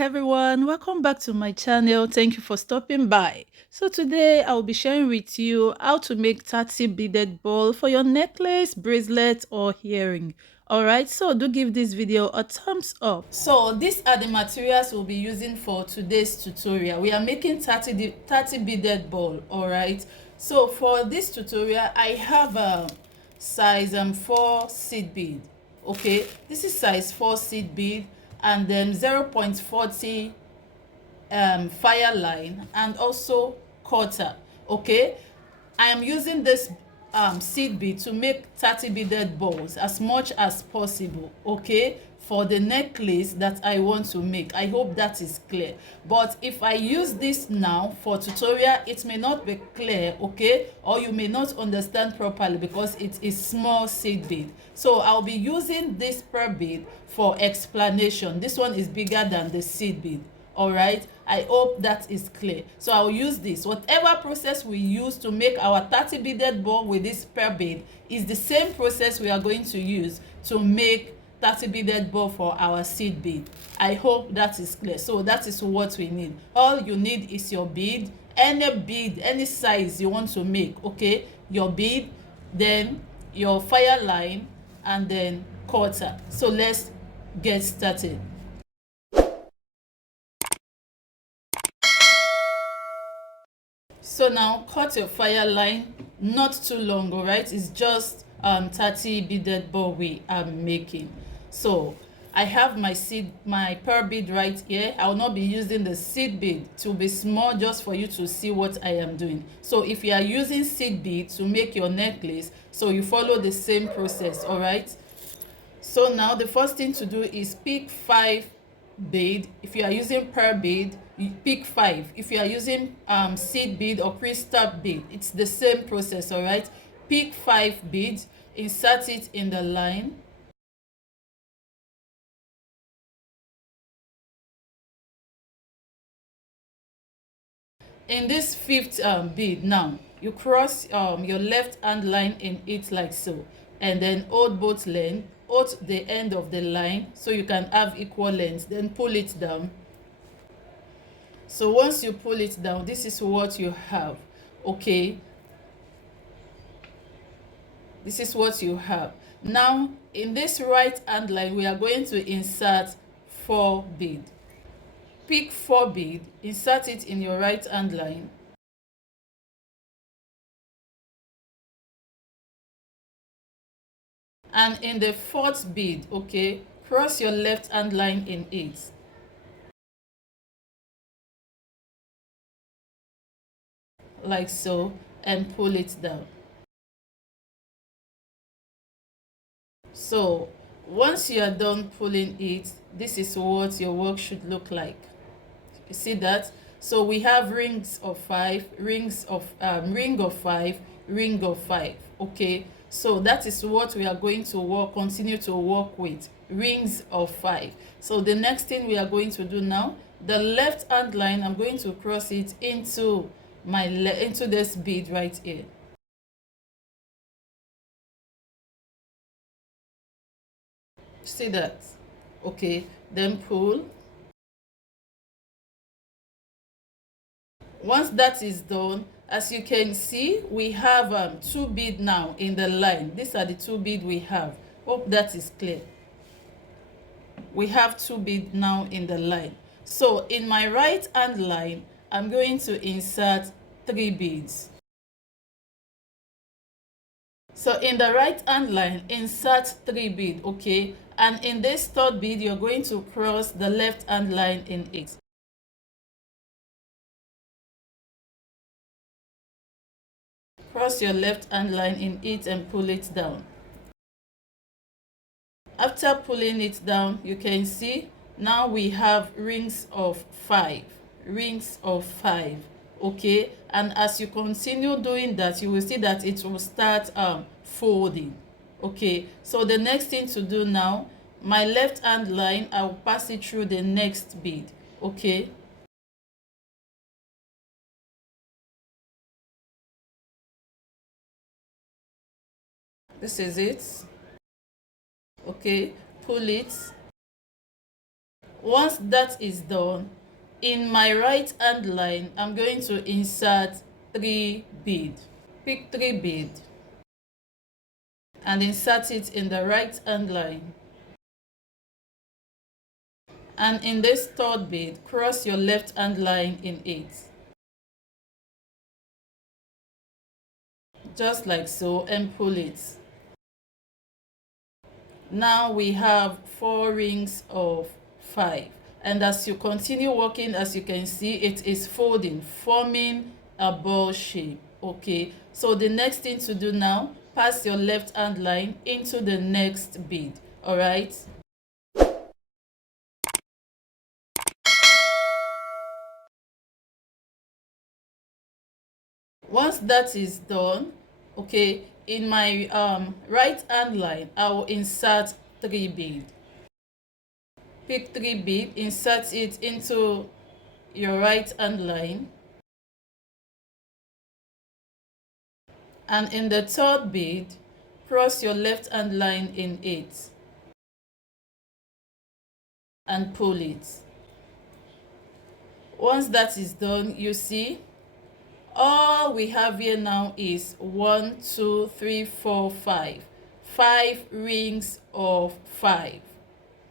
everyone, welcome back to my channel. Thank you for stopping by. So today I'll be sharing with you how to make 30 beaded ball for your necklace, bracelet or earring. Alright, so do give this video a thumbs up. So these are the materials we'll be using for today's tutorial. We are making 30 beaded ball. Alright, so for this tutorial I have a size 4 seed bead. Okay, this is size 4 seed bead, and then 0.40 fire line, and also quarter. Okay, I am using this seed bead to make 30 beaded balls as much as possible, okay, for the necklace that I want to make. I hope that is clear. But if I use this now for tutorial, it may not be clear, okay, or you may not understand properly because it is small seed bead. So I'll be using this per bead for explanation. This one is bigger than the seed bead. All right, I hope that is clear. So I'll use this. Whatever process we use to make our 30 beaded ball with this per bead is the same process we are going to use to make 30 beaded ball for our seed bead. I hope that is clear. So that is what we need. All you need is your bead, any size you want to make, okay, your bead, then your fire line, and then quarter. So let's get started. So now cut your fire line, not too long, all right? It's just 30 beaded ball we are making. So I have my pearl bead right here. I will not be using the seed bead. To be small just for you to see what I am doing. So if you are using seed bead to make your necklace, so you follow the same process, all right? So now the first thing to do is pick 5 bead. If you are using pearl bead, you pick 5. If you are using seed bead or crystal bead, it's the same process. All right, pick 5 beads, insert it in the line. In this 5th bead, now you cross your left hand line in it like so, and then hold both length, hold the end of the line so you can have equal lengths, then pull it down. So once you pull it down, this is what you have, okay, this is what you have. Now in this right hand line we are going to insert 4 bead. Pick 4 bead, insert it in your right hand line, and in the 4th bead, okay, cross your left hand line in it, like so, and pull it down. So once you are done pulling it, this is what your work should look like. You see that? So we have rings of 5, rings of ring of 5, ring of 5. Okay, so that is what we are going to continue to work with, rings of 5. So the next thing we are going to do now, the left hand line, I'm going to cross it into into this bead right here. See that? Okay, then pull. Once that is done, as you can see, we have 2 bead now in the line. These are the 2 bead we have. Hope that is clear. We have 2 bead now in the line. So in my right hand line, I'm going to insert 3 beads. So in the right hand line, insert 3 bead, okay, and in this 3rd bead you're going to cross the left hand line in it. Cross your left hand line in it and pull it down. After pulling it down, you can see now we have rings of 5, rings of 5, okay, and as you continue doing that, you will see that it will start folding. Okay, so the next thing to do now, my left hand line, I will pass it through the next bead. Okay, this is it. Okay, pull it, Once that is done, in my right hand line, I'm going to insert 3 bead. Pick 3 bead and insert it in the right hand line. And in this third bead, cross your left hand line in it. Just like so, and pull it. Now we have 4 rings of 5, and as you continue working, as you can see, it is folding, forming a ball shape. Okay, so the next thing to do now, pass your left hand line into the next bead. All right, once that is done, okay, in my right hand line, I will insert 3 bead. Pick 3 bead, insert it into your right hand line, and in the third bead, cross your left hand line in it and pull it. Once that is done, you see all we have here now is 1 2 3 4 5 5 rings of 5.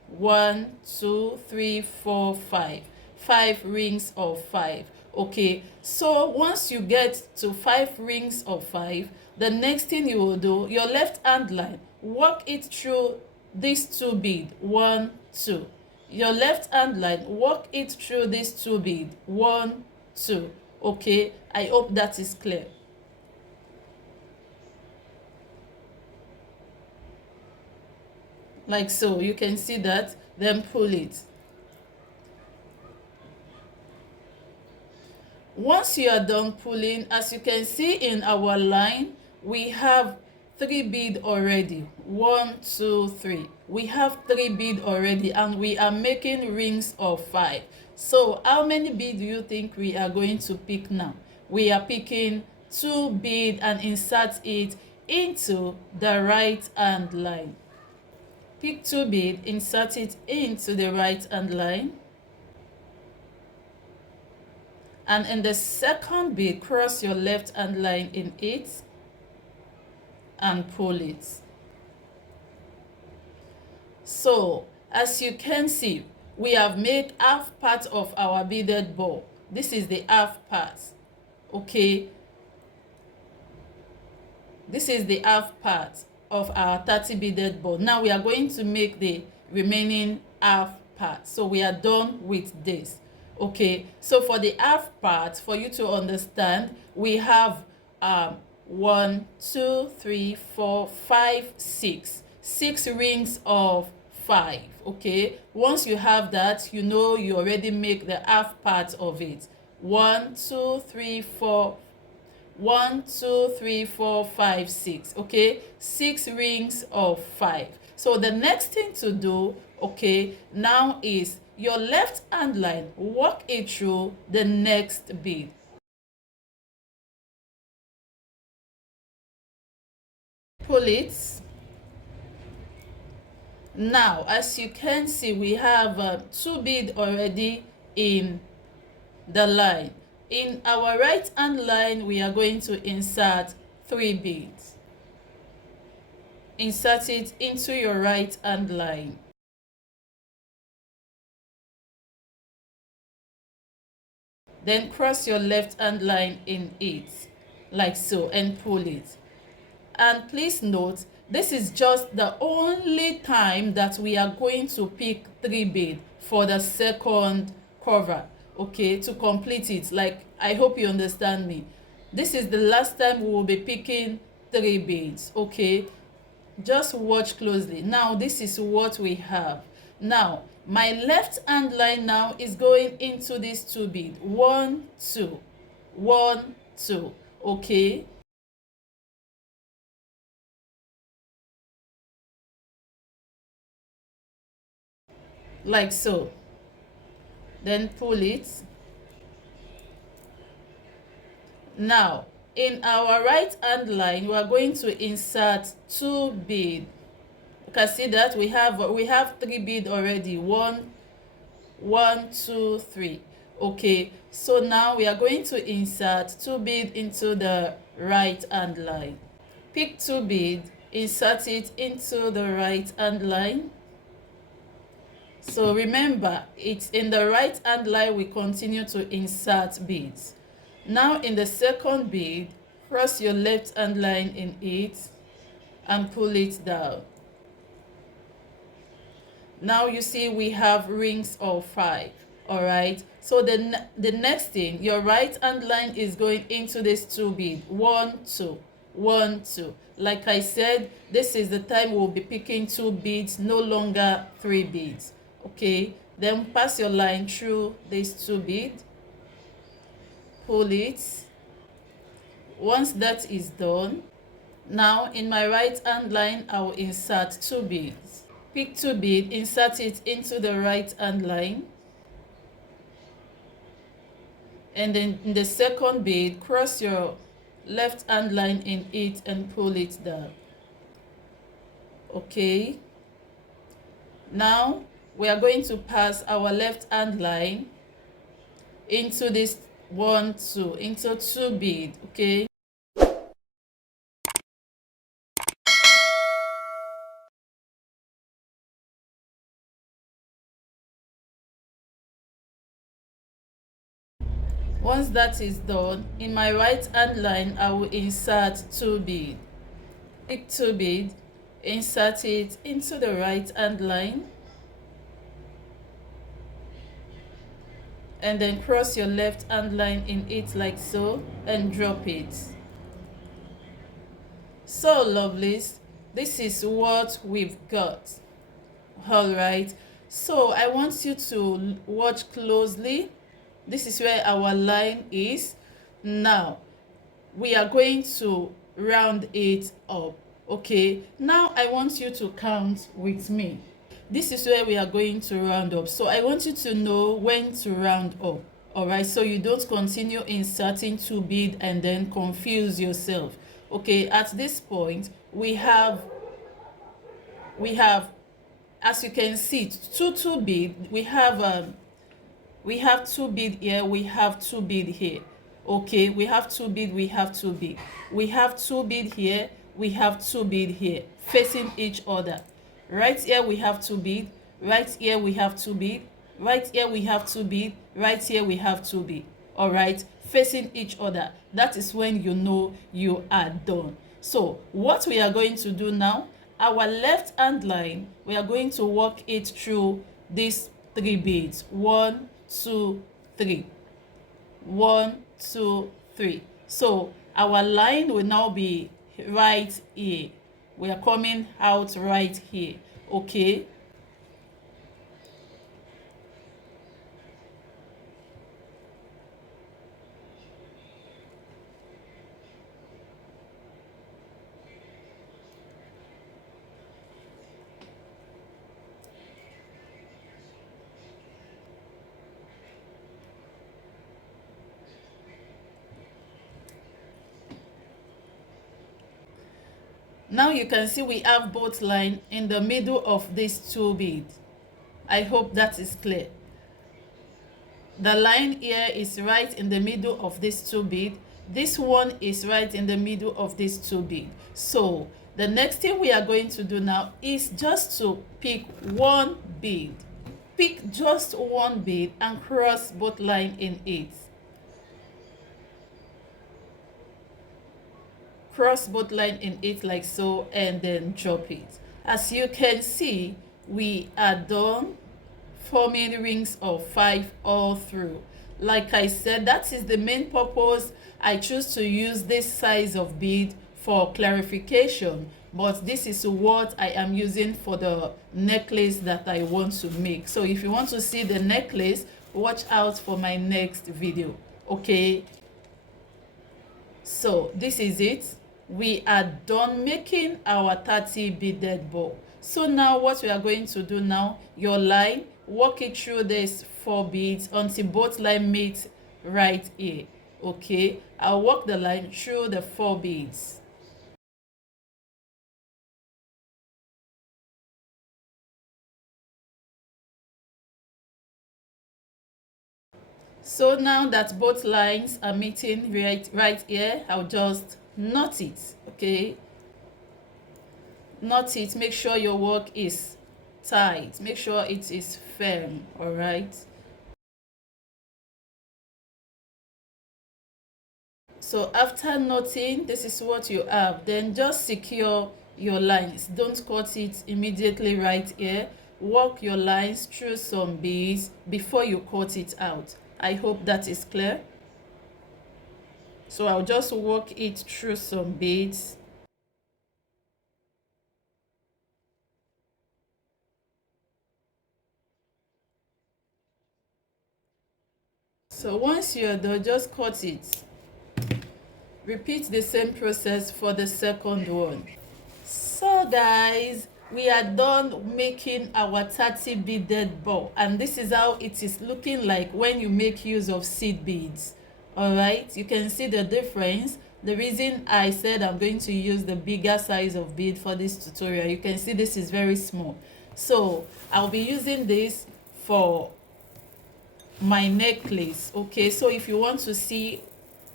1 2 3 4 5 5 rings of 5. Okay, so once you get to 5 rings of 5, the next thing you will do, your left hand line, walk it through these 2 bead, 1 2. Your left hand line, walk it through these 2 bead, 1 2. Okay, I hope that is clear. Like so, you can see that, then pull it. Once you are done pulling, as you can see in our line, we have 3 bead already. 1 2 3. We have 3 bead already, and we are making rings of 5. So how many bead do you think we are going to pick now? We are picking 2 bead and insert it into the right hand line. Pick 2 bead, insert it into the right hand line, and in the second bead, cross your left hand line in it and pull it. So as you can see, we have made half part of our beaded ball. This is the half part. Okay, this is the half part of our 30 beaded ball. Now we are going to make the remaining half part. So we are done with this. Okay, so for the half part, for you to understand, we have 1 2 3 4 5 6 rings of 5. Okay, once you have that, you know you already make the half part of it. 1 2 3 4 1 2 3 4 5 6. Okay, 6 rings of 5. So the next thing to do, okay, now is your left hand line, walk it through the next bead. Pull it. Now as you can see, we have 2 bead already in the line. In our right hand line, we are going to insert 3 beads. Insert it into your right hand line. Then cross your left hand line in it, like so, and pull it. And please note, this is just the only time that we are going to pick 3 bead for the second cover. Okay, to complete it. Like, I hope you understand me. This is the last time we will be picking 3 beads. Okay, just watch closely. Now this is what we have. Now my left hand line now is going into this 2 bead. 1 2 1 2. Okay, like so, then pull it. Now in our right hand line, we are going to insert 2 bead. You can see that we have 3 bead already. 1 1 2 3. Okay, so now we are going to insert 2 bead into the right hand line. Pick 2 bead, insert it into the right hand line. So remember, it's in the right hand line we continue to insert beads. Now in the second bead, cross your left hand line in it and pull it down. Now you see we have rings of 5. All right, so the next thing, your right hand line is going into this 2 bead. 1 2 1 2. Like I said, this is the time we'll be picking 2 beads, no longer 3 beads. Okay, then pass your line through this 2 bead, pull it. Once that is done, now in my right hand line I will insert 2 beads. Pick 2 bead, insert it into the right hand line, and then in the second bead, cross your left hand line in it and pull it down. Okay, now we are going to pass our left hand line into this 1 2 into 2 bead. Okay, once that is done, in my right hand line I will insert 2 bead. Pick 2 bead, insert it into the right hand line, and then cross your left hand line in it like so and drop it. So lovelies, this is what we've got. All right, so I want you to watch closely. This is where our line is. Now we are going to round it up. Okay, now I want you to count with me. This is where we are going to round up, so I want you to know when to round up. All right, so you don't continue inserting 2 bead and then confuse yourself. Okay, at this point we have, as you can see, 2 bead. We have 2 bead here, we have 2 bead here. Okay, we have 2 bead, we have 2 bead, we have 2 bead here, we have 2 bead here, facing each other. Right here we have 2 bead, right here we have 2 bead, right here we have 2 bead, right here we have 2 bead. All right, facing each other. That is when you know you are done. So what we are going to do now, our left hand line, we are going to walk it through these 3 beads. 1 2 3, 1 2 3. So our line will now be right here. We are coming out right here. Okay, now you can see we have both line in the middle of these 2 beads. I hope that is clear. The line here is right in the middle of this 2 bead. This one is right in the middle of this 2 bead. So the next thing we are going to do now is just to pick 1 bead. Pick just 1 bead and cross both line in it. Cross both line in it like so, and then drop it. As you can see, we are done forming rings of 5 all through. Like I said, that is the main purpose I choose to use this size of bead for clarification, but this is what I am using for the necklace that I want to make. So if you want to see the necklace, watch out for my next video. Okay, so this is it. We are done making our 30 beaded bow. So now what we are going to do now, your line, walk it through this 4 beads until both line meet right here. Okay, I'll walk the line through the 4 beads. So now that both lines are meeting right here, I'll just knot it. Okay, knot it. Make sure your work is tight, make sure it is firm. All right, so after knotting, this is what you have. Then just secure your lines. Don't cut it immediately right here. Work your lines through some beads before you cut it out. I hope that is clear. So I'll just work it through some beads. So once you're done, just cut it. Repeat the same process for the second one. So guys, we are done making our 30 beaded ball, and this is how it is looking like when you make use of seed beads. All right, you can see the difference. The reason I said I'm going to use the bigger size of bead for this tutorial, you can see this is very small, so I'll be using this for my necklace. Okay, so if you want to see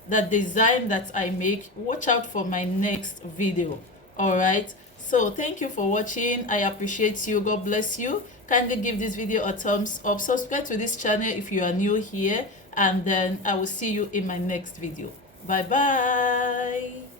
the design that I make, watch out for my next video. All right, so thank you for watching. I appreciate you. God bless you. Kindly give this video a thumbs up, subscribe to this channel if you are new here, and then I will see you in my next video. Bye bye.